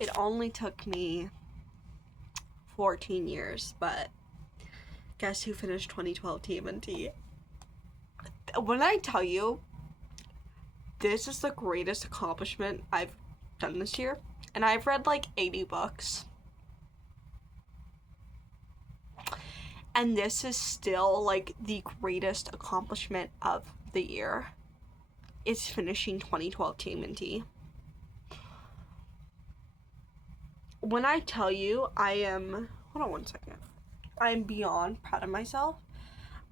It only took me 14 years, but guess who finished 2012 TMNT? When I tell you, this is the greatest accomplishment I've done this year, and I've read like 80 books. And this is still like the greatest accomplishment of the year. It's finishing 2012 TMNT. When I tell you, hold on one second. I am beyond proud of myself.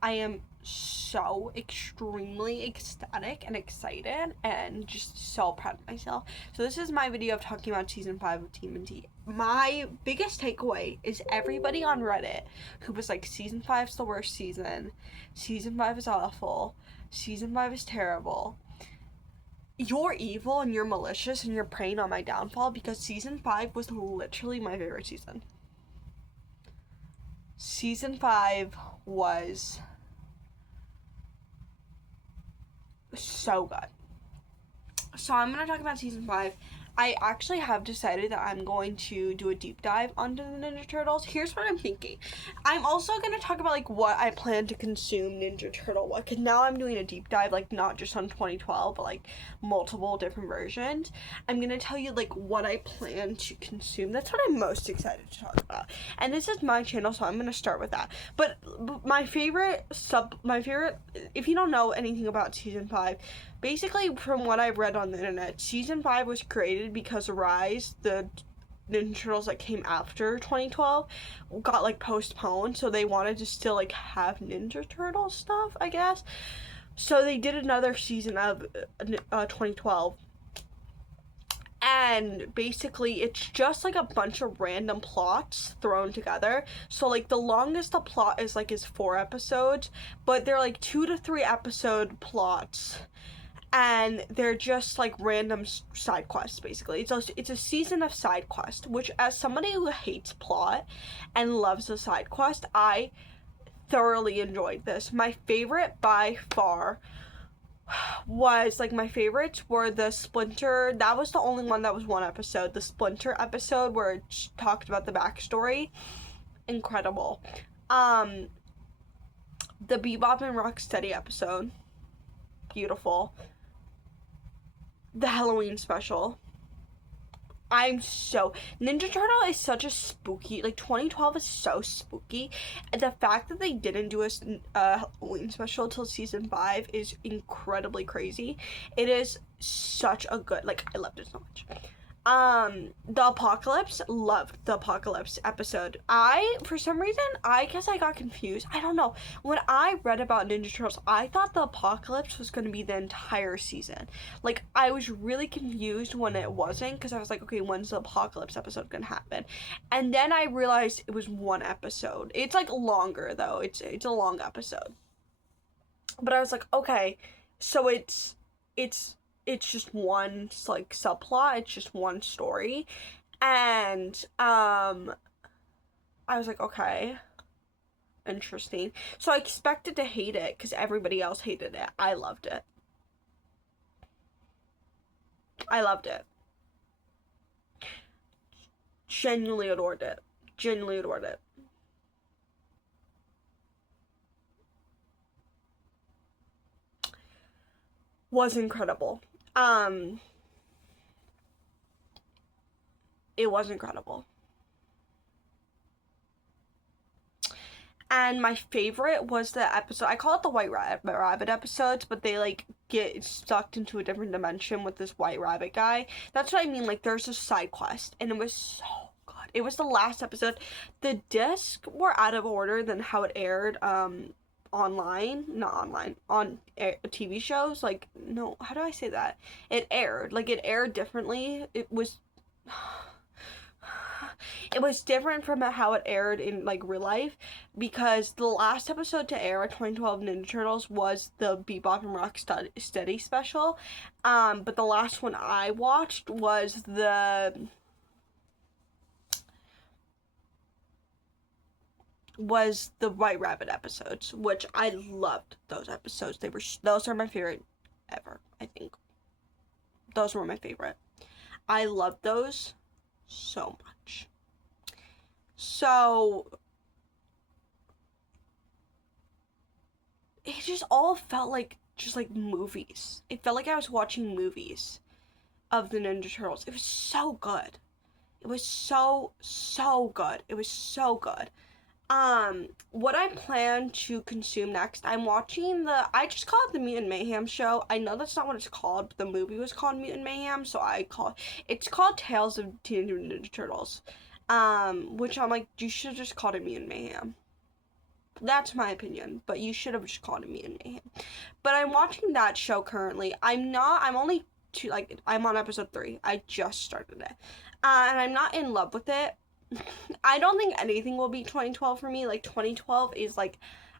I am so extremely ecstatic and excited and just so proud of myself. So this is my video of talking about season 5 of TMNT. My biggest takeaway is everybody on Reddit who was like, season 5's the worst season, season 5 is awful, season 5 is terrible. You're evil and you're malicious and you're preying on my downfall, because season 5 was literally my favorite season. Season 5 was so good. So I'm going to talk about season 5. I actually have decided that I'm going to do a deep dive onto the Ninja Turtles. Here's what I'm thinking. I'm also going to talk about like what I plan to consume Ninja Turtle what, because now I'm doing a deep dive, like not just on 2012 but like multiple different versions. I'm going to tell you like what I plan to consume. That's what I'm most excited to talk about, and this is my channel, so I'm going to start with that. But my favorite, if you don't know anything about season 5, basically, from what I've read on the internet, season 5 was created because Rise, the Ninja Turtles that came after 2012, got like postponed, so they wanted to still like have Ninja Turtle stuff, I guess. So they did another season of 2012. And basically, it's just like a bunch of random plots thrown together. So like the longest the plot is 4 episodes, but they're like 2 to 3 episode plots. And they're just like random side quests, basically. It's a season of side quest, which, as somebody who hates plot and loves a side quest, I thoroughly enjoyed this. My favorite by far was my favorites were the Splinter. That was the only one that was 1 episode. The Splinter episode where it talked about the backstory, incredible. The Bebop and Rocksteady episode, beautiful. The Halloween special. Ninja Turtle is such a spooky, 2012 is so spooky, and the fact that they didn't do a Halloween special till season 5 is incredibly crazy. It is such a good, I loved it so much. The Apocalypse, loved the Apocalypse episode. For some reason, I guess I got confused. I don't know. When I read about Ninja Turtles, I thought the Apocalypse was going to be the entire season. I was really confused when it wasn't, because I was like, okay, when's the Apocalypse episode going to happen? And then I realized it was 1 episode. It's, longer, though. It's a long episode. But I was like, okay, so it's just one subplot, it's just one story, and I was like, okay, interesting. So I expected to hate it because everybody else hated it. I loved it. Genuinely adored it. Was incredible. It was incredible. And my favorite was the episode, I call it the White Rabbit episodes, but they get sucked into a different dimension with this White Rabbit guy. That's what I mean, there's a side quest, and it was so good. It was the last episode. The discs were out of order than how it aired, on TV shows. No, how do I say that? It aired differently. It was different from how it aired in real life, because the last episode to air at 2012 Ninja Turtles was the Bebop and Rocksteady special, but the last one I watched was the White Rabbit episodes, which I loved those episodes. Those are my favorite ever, I think. Those were my favorite. I loved those so much. So it just all felt like just like movies. It felt like I was watching movies of the Ninja Turtles. It was so good. It was so good. It was so good. What I plan to consume next, I'm watching I just call it the Mutant Mayhem show. I know that's not what it's called, but the movie was called Mutant Mayhem, so it's called Tales of Teenage Mutant Ninja Turtles. Which I'm like, you should have just called it Mutant Mayhem. That's my opinion, but you should have just called it Mutant Mayhem. But I'm watching that show currently. I'm only I'm on episode 3. I just started it. And I'm not in love with it. I don't think anything will beat 2012 for me. Like, 2012 is, like,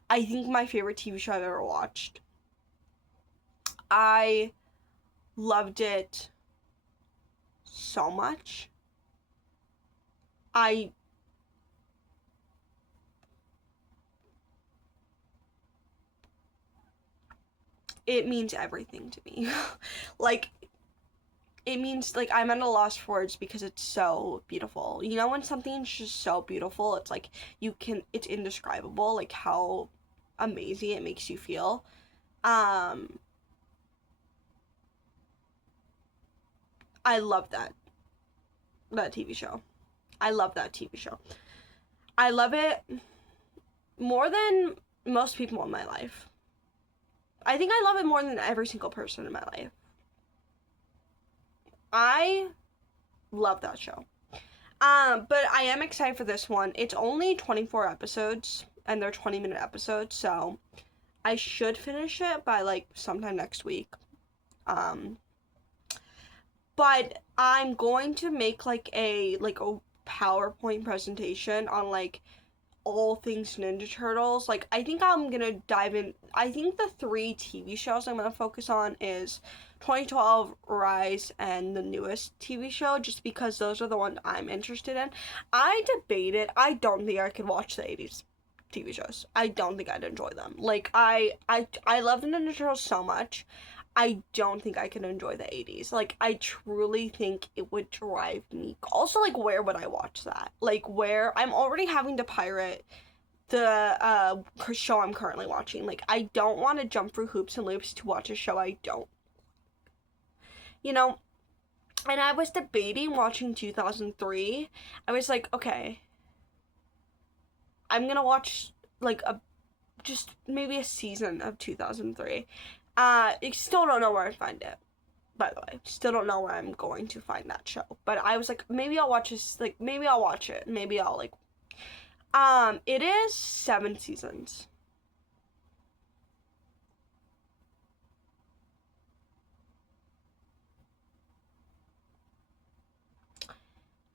I think my favorite TV show I've ever watched. I loved it so much. It means everything to me. Like, it means, like, I'm at a loss for words because it's so beautiful. You know, when something's just so beautiful, it's like, it's indescribable, like, how amazing it makes you feel. I love that TV show. I love that TV show. I love it more than most people in my life. I think I love it more than every single person in my life. I love that show. But I am excited for this one. It's only 24 episodes, and they're 20-minute episodes, so I should finish it by, like, sometime next week. But I'm going to make, like a PowerPoint presentation on, like, all things Ninja Turtles. Like, I think I'm gonna dive in. I think the 3 TV shows I'm gonna focus on is 2012, Rise, and the newest TV show, just because those are the ones I'm interested in. I debated. I don't think I could watch the 80s TV shows. I don't think I'd enjoy them. Like, I love the Ninja Turtles so much. I don't think I can enjoy the 80s. Like, I truly think it would drive me. Also, like, where would I watch that? Like, where I'm already having to pirate the show I'm currently watching. Like, I don't want to jump through hoops and loops to watch a show I don't. You know? And I was debating watching 2003. I was like, okay, I'm gonna watch, like, just maybe a season of 2003. I still don't know where I'd find it, by the way. Still don't know where I'm going to find that show. But I was like, maybe I'll watch this, like, maybe I'll watch it. Maybe I'll, like, it is 7 seasons.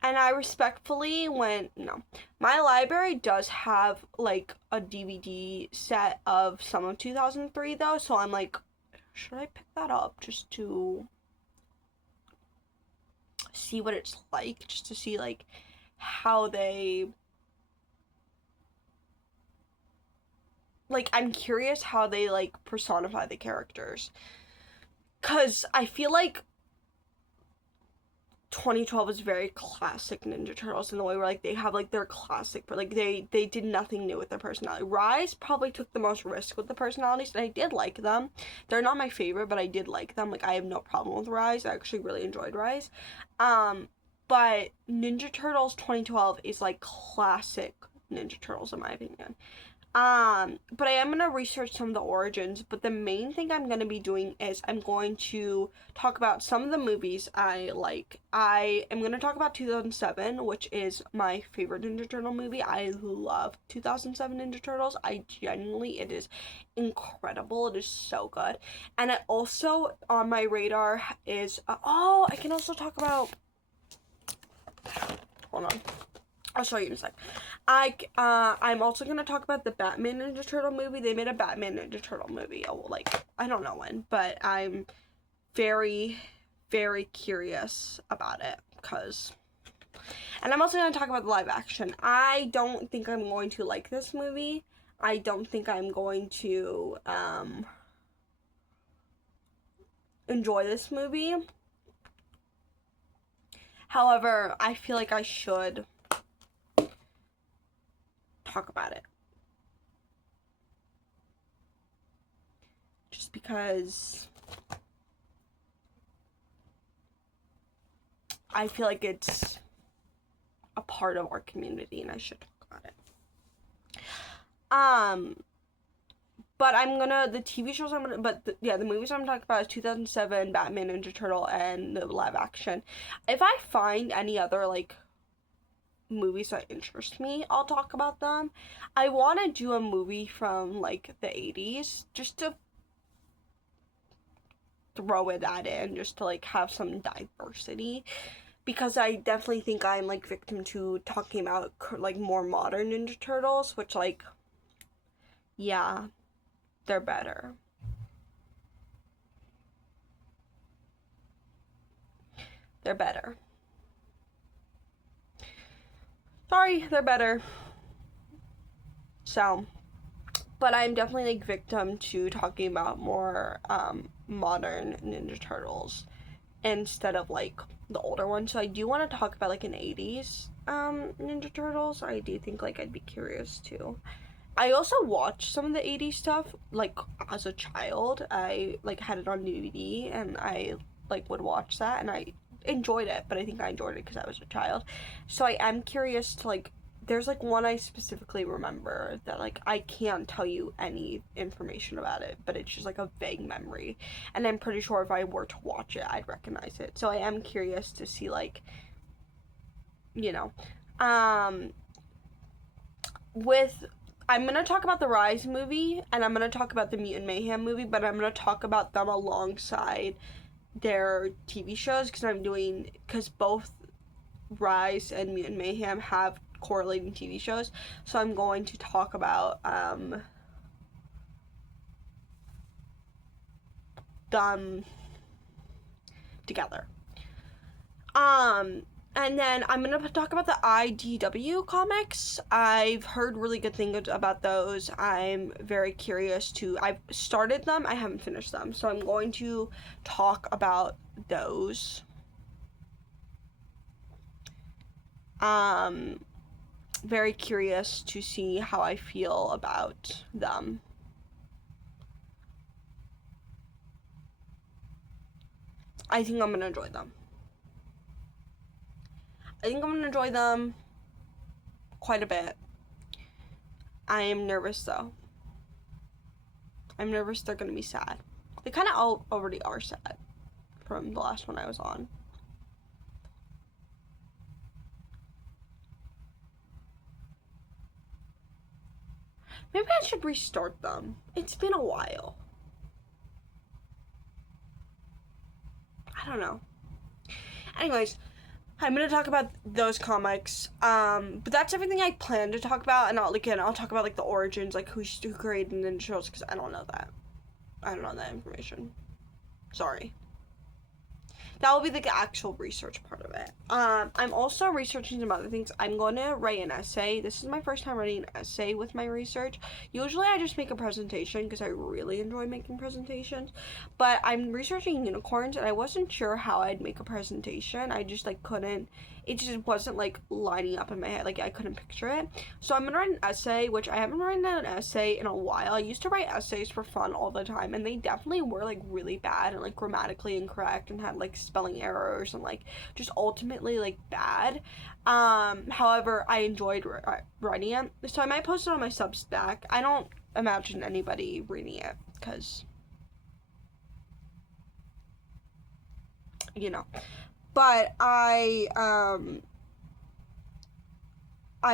And I respectfully no. My library does have, like, a DVD set of some of 2003, though, so I'm like, should I pick that up just to see what it's like? Just to see, like, how they... Like, I'm curious how they, like, personify the characters. Because I feel like 2012 is very classic Ninja Turtles in the way where, like, they have, like, their classic, but, like, they did nothing new with their personality. Rise probably took the most risk with the personalities, and I did like them. They're not my favorite, but I did like them. Like, I have no problem with Rise. I actually really enjoyed Rise. But Ninja Turtles 2012 is, like, classic Ninja Turtles in my opinion. But I am going to research some of the origins, but the main thing I'm going to be doing is I'm going to talk about some of the movies I like. I am going to talk about 2007, which is my favorite Ninja Turtle movie. I love 2007 Ninja Turtles. It is incredible. It is so good. And it also, on my radar, is, I can also talk about, hold on. I'll show you in a sec. I'm also gonna talk about the Batman Ninja Turtle movie. They made a Batman Ninja Turtle movie. Like, I don't know when, but I'm very, very curious about it. And I'm also gonna talk about the live action. I don't think I'm going to like this movie. I don't think I'm going to, enjoy this movie. However, I feel like I should talk about it. Just because I feel like it's a part of our community and I should talk about it. But the movies I'm talking about is 2007 Batman Ninja Turtle and the live action. If I find any other like movies that interest me, I'll talk about them. I want to do a movie from like the 80s just to throw that in, just to like have some diversity, because I definitely think I'm like victim to talking about like more modern Ninja Turtles, which like, yeah, they're better. They're better. Sorry, they're better. So, but I'm definitely like victim to talking about more modern Ninja Turtles instead of like the older ones. So I do want to talk about like an 80s Ninja Turtles. I do think like I'd be curious too. I also watched some of the 80s stuff like as a child. I like had it on DVD and I like would watch that and I enjoyed it, but I think I enjoyed it because I was a child. So I am curious to like, there's like one I specifically remember that like I can't tell you any information about it, but it's just like a vague memory, and I'm pretty sure if I were to watch it I'd recognize it. So I am curious to see like, you know, with I'm gonna talk about the Rise movie and I'm gonna talk about the Mutant Mayhem movie, but I'm gonna talk about them alongside their TV shows because both Rise and Mutant Mayhem have correlating TV shows. So I'm going to talk about them together. And then I'm gonna talk about the IDW comics. I've heard really good things about those. I'm very curious to. I've started them, I haven't finished them. So I'm going to talk about those. Very curious to see how I feel about them. I think I'm gonna enjoy them. I think I'm gonna enjoy them quite a bit. I am nervous though. I'm nervous they're gonna be sad. They kind of already are sad from the last one I was on. Maybe I should restart them. It's been a while. I don't know. Anyways, I'm gonna talk about those comics. But that's everything I plan to talk about, and I'll talk about like the origins, like who created Ninja Turtles, because I don't know that. I don't know that information. Sorry. That will be the actual research part of it. I'm also researching some other things. I'm going to write an essay. This is my first time writing an essay with my research. Usually I just make a presentation because I really enjoy making presentations. But I'm researching unicorns and I wasn't sure how I'd make a presentation. I just like couldn't. It just wasn't like lining up in my head. Like I couldn't picture it. So I'm gonna write an essay, which I haven't written an essay in a while. I used to write essays for fun all the time, and they definitely were like really bad and like grammatically incorrect and had like spelling errors and like just ultimately like bad. However, I enjoyed writing it, so I might post it on my Substack. I don't imagine anybody reading it because, you know, but I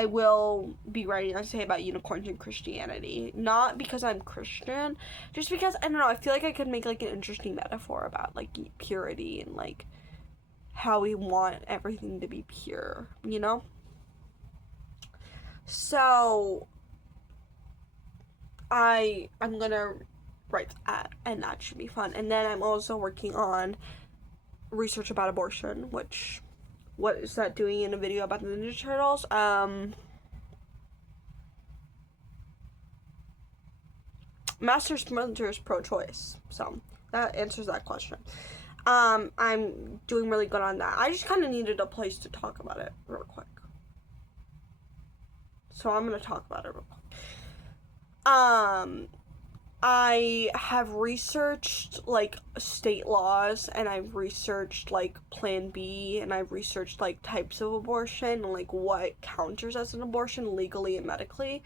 will be writing an essay about unicorns and Christianity. Not because I'm Christian, just because, I don't know, I feel like I could make like an interesting metaphor about like purity and like how we want everything to be pure, you know? So I'm gonna write that, and that should be fun. And then I'm also working on research about abortion, which, what is that doing in a video about the Ninja Turtles? Master Splinter's pro-choice, so that answers that question. I'm doing really good on that. I just kind of needed a place to talk about it real quick. So I'm going to talk about it real quick. I have researched like state laws, and I've researched like Plan B, and I've researched like types of abortion and like what counts as an abortion legally and medically.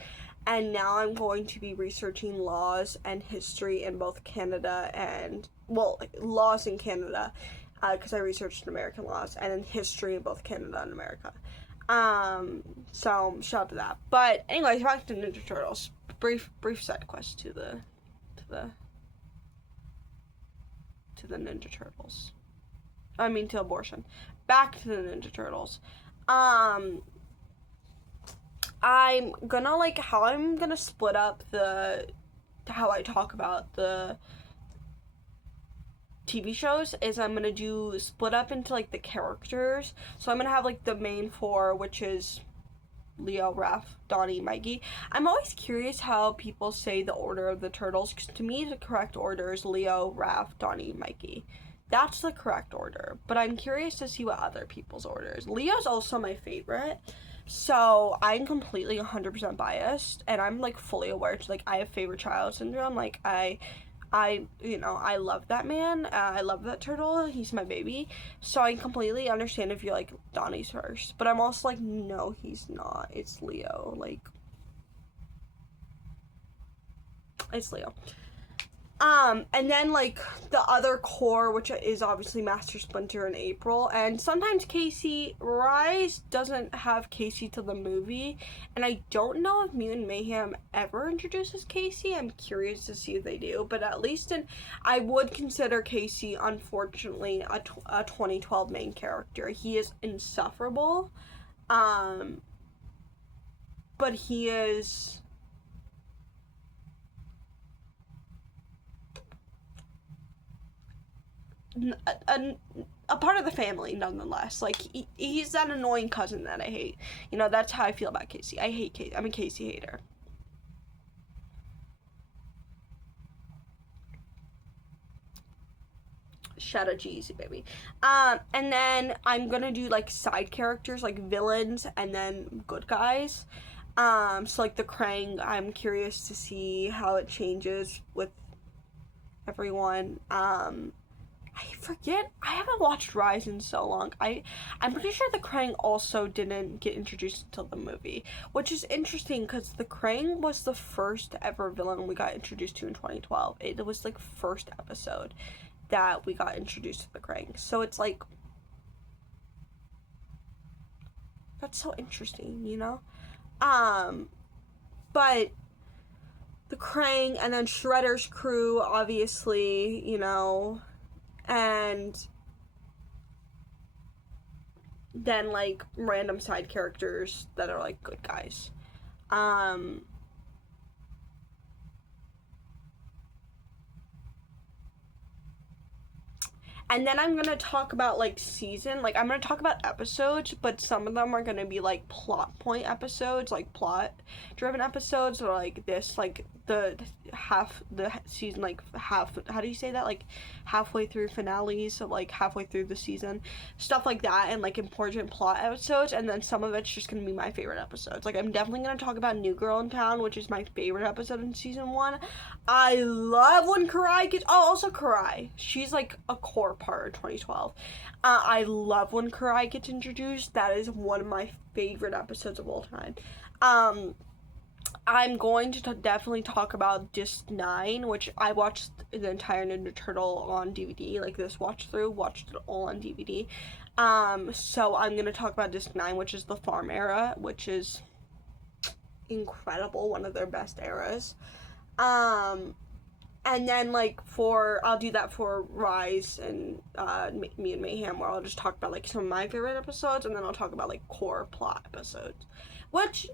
And now I'm going to be researching laws and history in both Canada and, well, laws in Canada, because I researched American laws, and in history in both Canada and America. So shout out to that. But anyways, back to Ninja Turtles. Brief side quest to the Ninja Turtles. I mean, to abortion. Back to the Ninja Turtles. I'm gonna split up how I talk about the TV shows is I'm gonna do split up into like the characters. So I'm gonna have like the main four, which is Leo, Raph, Donnie, Mikey. I'm always curious how people say the order of the turtles, because to me the correct order is Leo, Raph, Donnie, Mikey. That's the correct order, but I'm curious to see what other people's order is. Leo's also my favorite, so I'm completely 100% biased, and I'm like fully aware to like I have favorite child syndrome. Like I love that man. I love that turtle. He's my baby. So I completely understand if you're like, Donnie's first. But I'm also like, no, he's not. It's Leo. Like, it's Leo. And then like the other core, which is obviously Master Splinter and April, and sometimes Casey. Rise doesn't have Casey to the movie, and I don't know if Mutant Mayhem ever introduces Casey. I'm curious to see if they do, but at least I would consider Casey, unfortunately, a 2012 main character. He is insufferable, but he is a part of the family nonetheless. Like he's that annoying cousin that I hate. That's how I feel about Casey. I hate Casey. I'm a Casey hater. Shout out Jeezy, baby. And then I'm gonna do like side characters, like villains, and then good guys. So like the Krang, I'm curious to see how it changes with everyone. I forget. I haven't watched Rise in so long. I'm pretty sure the Krang also didn't get introduced until the movie, which is interesting because the Krang was the first ever villain we got introduced to in 2012. It was like first episode that we got introduced to the Krang. So it's like, that's so interesting, But the Krang and then Shredder's crew, obviously, and then like random side characters that are like good guys. And then I'm gonna talk about like I'm gonna talk about episodes, but some of them are gonna be like plot point episodes, like plot driven episodes, or like this, like the season, like how do you say that, like halfway through finales, so like halfway through the season, stuff like that, and like important plot episodes. And then some of it's just gonna be my favorite episodes. Like I'm definitely gonna talk about New Girl in Town, which is my favorite episode in season 1. I love when Karai gets, also Karai, she's like a core part of 2012. I love when Karai gets introduced. That is one of my favorite episodes of all time. I'm going to definitely talk about Disc 9, which I watched the entire Ninja Turtle on DVD, like this watched it all on DVD. So I'm going to talk about Disc 9, which is the farm era, which is incredible, one of their best eras. And then like I'll do that for Rise and Me and Mayhem, where I'll just talk about like some of my favorite episodes, and then I'll talk about like core plot episodes, which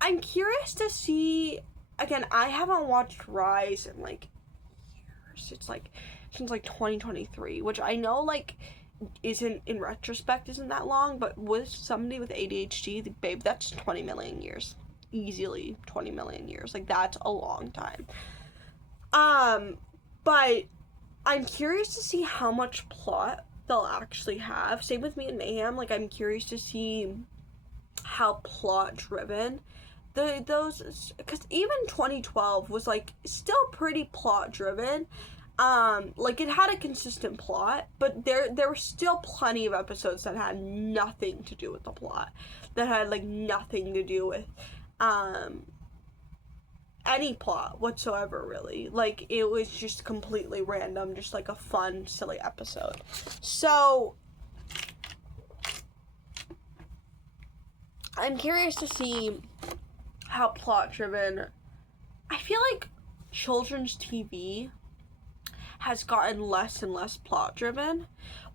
I'm curious to see. Again, I haven't watched Rise in like years. It's like since like 2023, which I know like isn't, in retrospect, isn't that long, but with somebody with ADHD, babe, that's 20 million years. Easily 20 million years. Like that's a long time. But I'm curious to see how much plot they'll actually have. Same with Me and Mayhem. Like, I'm curious to see how plot driven those, because even 2012 was like still pretty plot driven. Like, it had a consistent plot, but there were still plenty of episodes that had nothing to do with the plot, that had like nothing to do with any plot whatsoever, really. Like, it was just completely random, just like a fun, silly episode. So I'm curious to see how plot driven. I feel like children's TV has gotten less and less plot driven,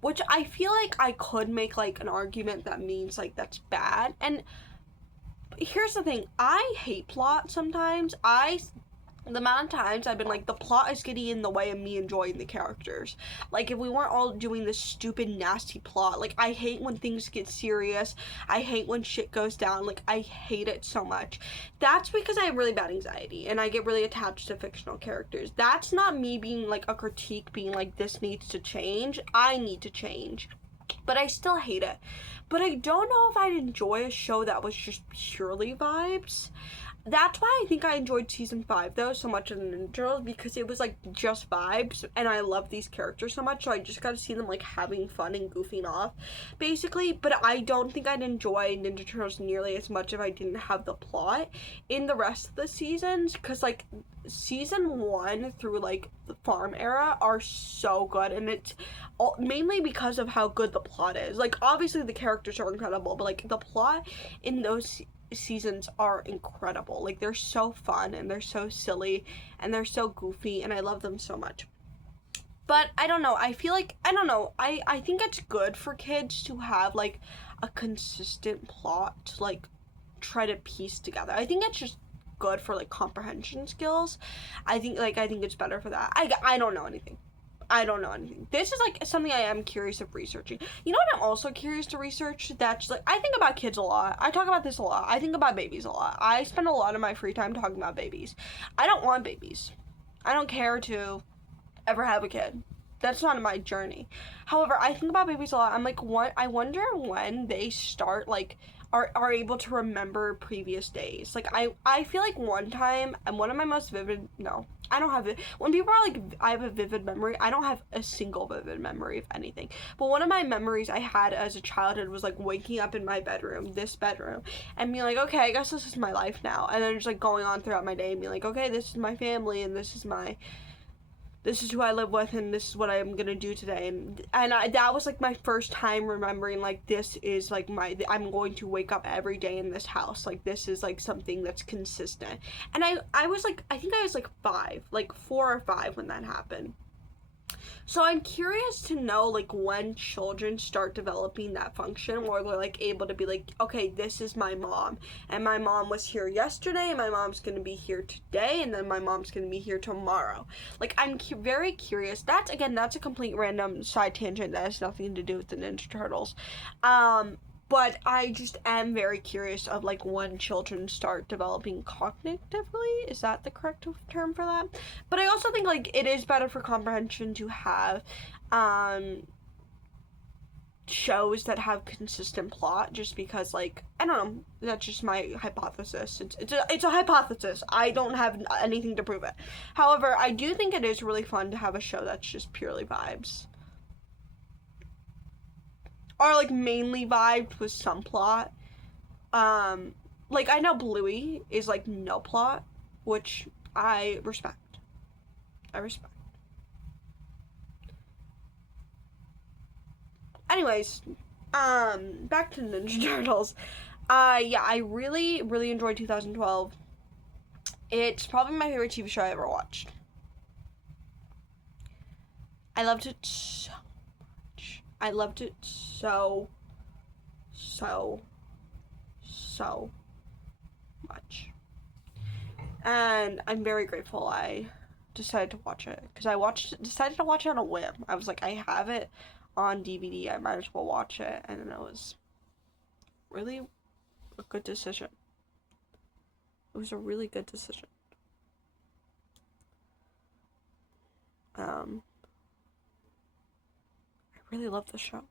which I feel like I could make like an argument that means like that's bad. And here's the thing, I hate plot sometimes. The amount of times I've been like, the plot is getting in the way of me enjoying the characters. Like, if we weren't all doing this stupid, nasty plot, like, I hate when things get serious. I hate when shit goes down. Like, I hate it so much. That's because I have really bad anxiety, and I get really attached to fictional characters. That's not me being, like, a critique, being like, this needs to change. I need to change. But I still hate it. But I don't know if I'd enjoy a show that was just purely vibes. That's why I think I enjoyed season 5 though so much of the Ninja Turtles, because it was like just vibes, and I love these characters so much, so I just got to see them like having fun and goofing off basically. But I don't think I'd enjoy Ninja Turtles nearly as much if I didn't have the plot in the rest of the seasons, because like season 1 through like the farm era are so good, and it's mainly because of how good the plot is. Like, obviously the characters are incredible, but like the plot in those seasons are incredible. Like, they're so fun, and they're so silly, and they're so goofy, and I love them so much. But I don't know, I feel like, I don't know, I think it's good for kids to have like a consistent plot to like try to piece together. I think it's just good for like comprehension skills. I think it's better for that. I don't know anything. I don't know anything. This is like something I am curious of researching. You know what I'm also curious to research? That's like, I think about kids a lot. I talk about this a lot. I think about babies a lot. I spend a lot of my free time talking about babies. I don't want babies. I don't care to ever have a kid. That's not my journey. However, I think about babies a lot. I'm like, what? I wonder when they start like are able to remember previous days. Like, I feel like one time, and one of my most vivid, no, I don't have it. When people are like, I have a vivid memory, I don't have a single vivid memory of anything. But one of my memories I had as a childhood was like waking up in my bedroom, this bedroom, and being like, okay, I guess this is my life now. And then just like going on throughout my day and being like, okay, this is my family, and this is who I live with, and this is what I'm gonna do today. And that was like my first time remembering like, this is like I'm going to wake up every day in this house. Like, this is like something that's consistent. And I was like, I think I was like 5, like 4 or 5 when that happened. So I'm curious to know like when children start developing that function where they're like able to be like, okay, this is my mom, and my mom was here yesterday, and my mom's gonna be here today, and then my mom's gonna be here tomorrow. Like, I'm very curious. That's a complete random side tangent that has nothing to do with the Ninja Turtles. But I just am very curious of like when children start developing cognitively. Is that the correct term for that? But I also think like it is better for comprehension to have shows that have consistent plot, just because like, I don't know, that's just my hypothesis. It's a hypothesis. I don't have anything to prove it. However, I do think it is really fun to have a show that's just purely vibes. Or like mainly vibed with some plot. Like, I know Bluey is like no plot, which I respect. Anyways, back to Ninja Turtles. Yeah, I really, really enjoyed 2012. It's probably my favorite TV show I ever watched. I loved it so much. I loved it so much. And I'm very grateful I decided to watch it, because decided to watch it on a whim. I was like, I have it on DVD, I might as well watch it, and it was really a good decision. It was a really good decision. really love this show.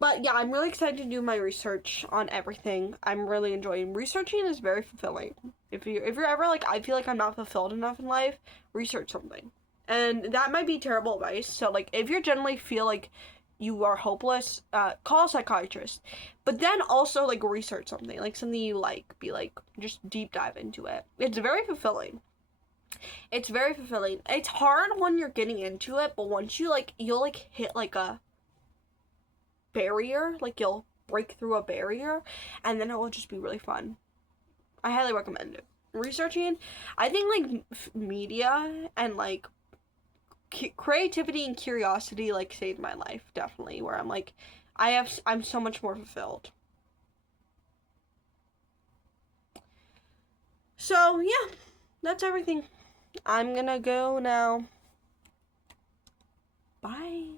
But yeah, I'm really excited to do my research on everything. I'm really enjoying researching. Is very fulfilling. If you're ever like, I feel like I'm not fulfilled enough in life, research something. And that might be terrible advice. So like, if you generally feel like you are hopeless, call a psychiatrist. But then also like research something, like something you like. Be like, just deep dive into it. It's very fulfilling. It's very fulfilling. It's hard when you're getting into it, but once you like, you'll like hit like a barrier, like you'll break through a barrier, and then it will just be really fun. I highly recommend it. Researching, I think like media and like creativity and curiosity like saved my life, definitely, where I'm like, I'm so much more fulfilled. So yeah, that's everything. I'm gonna go now. Bye.